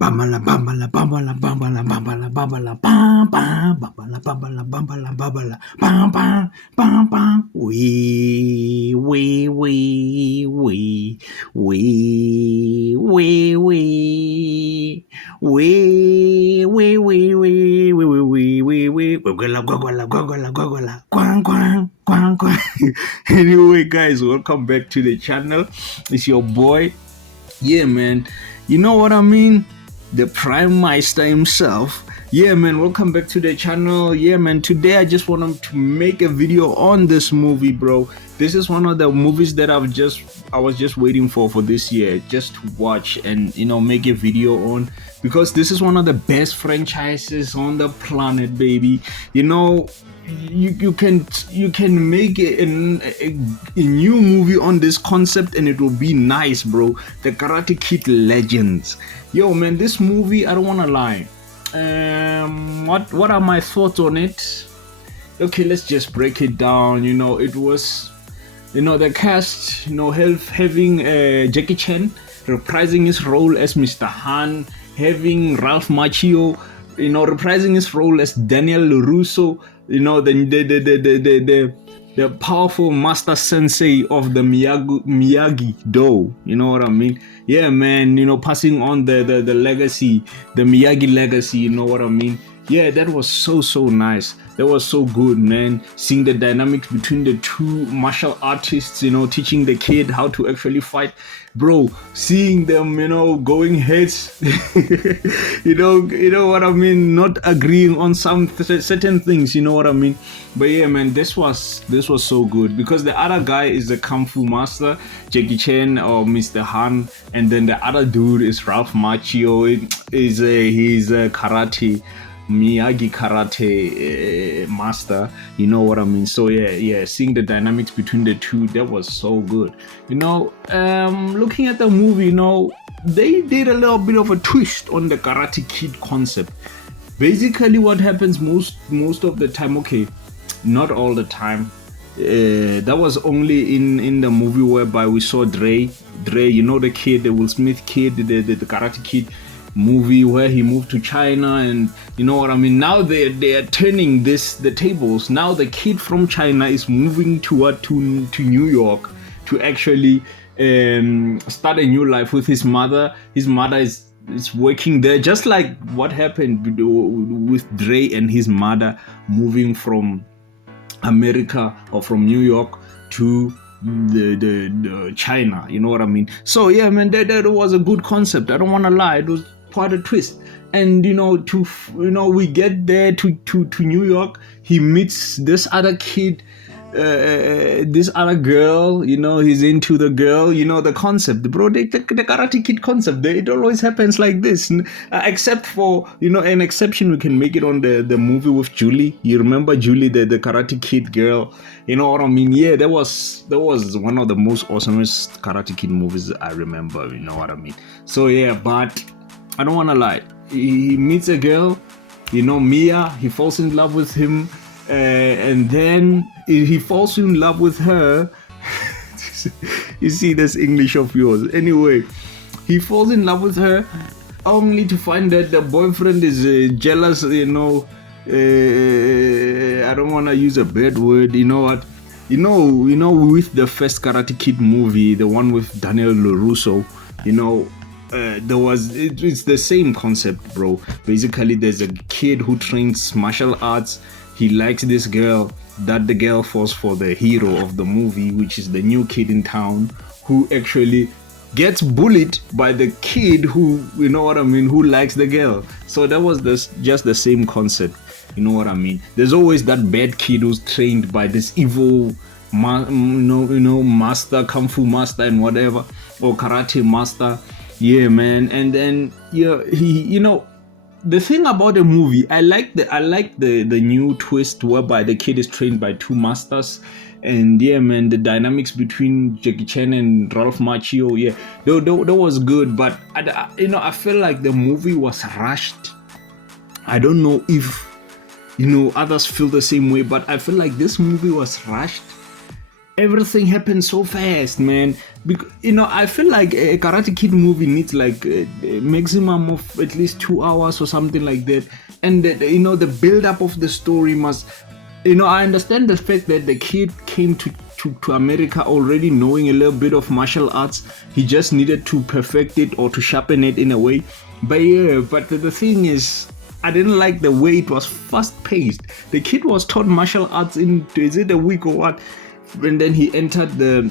Bambala bambala bambala bambala bambala bambala bam bam bambala bambala bambala bambala bam bam bam bam we gwagwala kwang kwang kwang kwang. Anyway, guys, welcome back to the channel. It's your boy. Yeah, man. You know what I mean? The Prime Meister himself. Yeah, man. Welcome back to the channel. Yeah, man. Today I just wanted to make a video on this movie, bro. This is one of the movies that I was just waiting for this year, just to watch and make a video on, because this is one of the best franchises on the planet, baby. You can make a new movie on this concept and it will be nice, bro. The Karate Kid Legends. Yo, man, this movie, I don't want to lie. What are my thoughts on it? Okay, let's just break it down. It was, the cast, having Jackie Chan reprising his role as Mr. Han, having Ralph Macchio, reprising his role as Daniel LaRusso, the powerful master sensei of the Miyagi Do. You know what I mean? Yeah, man, passing on the legacy, the Miyagi legacy, you know what I mean? Yeah, that was so nice. That was so good, man. Seeing the dynamics between the two martial artists, teaching the kid how to actually fight. Bro, seeing them, going heads, you know what I mean? Not agreeing on some certain things, you know what I mean? But yeah, man, this was so good, because the other guy is the Kung Fu master, Jackie Chan or Mr. Han, and then the other dude is Ralph Macchio. He's a karate. Miyagi karate master, you know what I mean? So yeah, seeing the dynamics between the two, that was so good. Looking at the movie, they did a little bit of a twist on the Karate Kid concept. Basically, what happens most of the time, okay, not all the time. That was only in the movie whereby we saw Dre, the kid, the Will Smith kid, the Karate Kid movie where he moved to China, and you know what I mean. Now they are turning the tables. Now the kid from China is moving to New York to actually start a new life with his mother. His mother is working there, just like what happened with Dre and his mother moving from America or from New York to the China, you know what I mean? So yeah, man, that was a good concept. I don't want to lie, it was quite a twist. And we get there to New York. He meets this other kid, this other girl. He's into the girl. The concept, bro. The Karate Kid concept. It always happens like this, except for an exception. We can make it on the movie with Julie. You remember Julie, the Karate Kid girl? You know what I mean? Yeah, that was one of the most awesomest Karate Kid movies I remember. You know what I mean? So yeah, but I don't want to lie. He meets a girl, Mia. He falls in love with him, and then he falls in love with her. You see, this English of yours. Anyway, he falls in love with her, only to find that the boyfriend is jealous. I don't want to use a bad word. You know what? With the first Karate Kid movie, the one with Daniel LaRusso, it's the same concept, bro. Basically, there's a kid who trains martial arts. He likes this girl. That the girl falls for the hero of the movie, which is the new kid in town, who actually gets bullied by the kid who, you know what I mean, who likes the girl. So that was just the same concept. You know what I mean? There's always that bad kid who's trained by this evil master, kung fu master and whatever, or karate master. Yeah, man. And then the thing about the movie, I like the new twist whereby the kid is trained by two masters. And yeah, man, the dynamics between Jackie Chan and Ralph Macchio, yeah, that was good. But I feel like the movie was rushed. I don't know if others feel the same way, but I feel like this movie was rushed. everything happened so fast, man. You know, I feel like a Karate Kid movie needs like a maximum of at least 2 hours or something like that. And you know, the build up of the story must, you know, I understand the fact that the kid came to America already knowing a little bit of martial arts. He just needed to perfect it or to sharpen it in a way. But yeah, but the thing is, I didn't like the way it was fast paced. The kid was taught martial arts in, is it a week or what? And then he entered the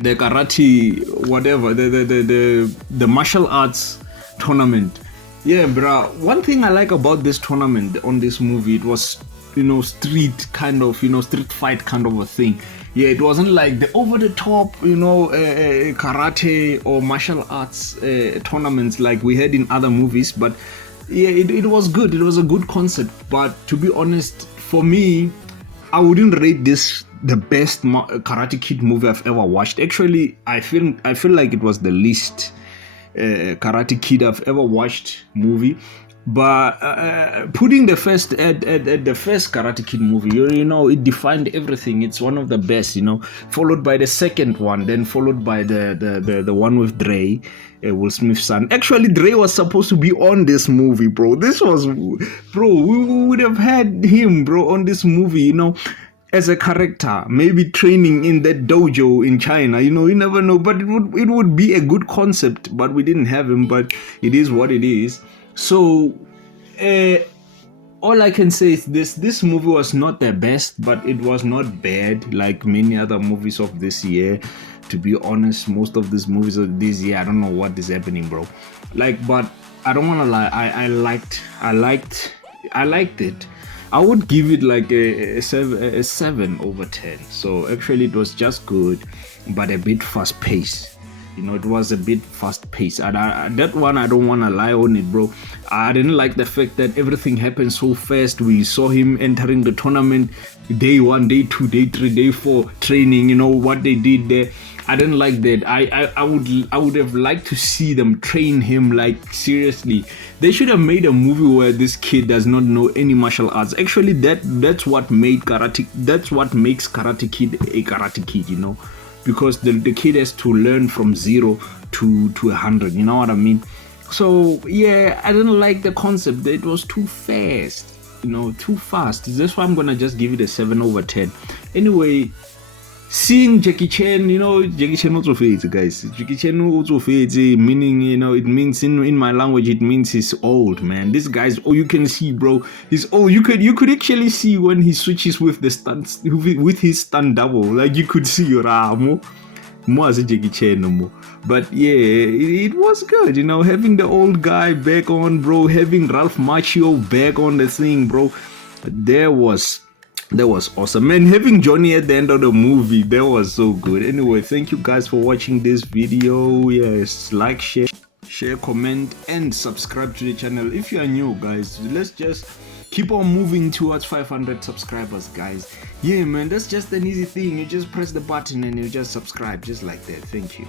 karate, whatever, the martial arts tournament. Yeah, bro. One thing I like about this tournament on this movie, it was, you know, street kind of, you know, street fight kind of a thing. Yeah, it wasn't like the over the top, you know, karate or martial arts tournaments like we had in other movies. But yeah, it was good. It was a good concept. But to be honest, for me, I wouldn't rate this the best Karate Kid movie I've ever watched. Actually, I feel like it was the least Karate Kid I've ever watched movie. But putting the first at the first Karate Kid movie, you know, it defined everything. It's one of the best, you know. Followed by the second one, then followed by the one with Dre, Will Smith's son. Actually, Dre was supposed to be on this movie, bro. We would have had him, bro, on this movie, you know, as a character, maybe training in that dojo in China. You know, you never know. But it would be a good concept. But we didn't have him. But it is what it is. So, all I can say is this movie was not the best, but it was not bad like many other movies of this year. To be honest, most of these movies of this year, I don't know what is happening, bro. Like, but I don't want to lie, I liked it. I would give it like a 7/10. So actually it was just good, but a bit fast paced. You know, it was a bit fast paced. That one, I don't want to lie on it, bro. I didn't like the fact that everything happened so fast. We saw him entering the tournament day 1, day 2, day 3, day 4, training, you know, what they did there. I didn't like that. I would have liked to see them train him, like, seriously. They should have made a movie where this kid does not know any martial arts. Actually, that's what makes Karate Kid a Karate Kid, you know. Because the kid has to learn from 0 to 100, you know what I mean? So yeah, I didn't like the concept. It was too fast, you know, too fast. That's why I'm gonna just give it a 7/10. Anyway, seeing Jackie Chan, you know, Jackie Chan also fades, guys. Jackie Chan also fades, meaning, you know, it means in my language, it means he's old, man. This guy's, oh, you can see, bro, he's old. You could actually see when he switches with the stunts, with his stunt double. Like, you could see more as a Jackie Chan no more. But yeah, it was good, you know, having the old guy back on, bro, having Ralph Macchio back on the thing, bro. That was awesome, man. Having Johnny at the end of the movie, that was so good. Anyway, thank you guys for watching this video. Yes, like, share, comment, and subscribe to the channel if you are new, guys. Let's just keep on moving towards 500 subscribers, guys. Yeah, man, that's just an easy thing. You just press the button and you just subscribe, just like that. Thank you.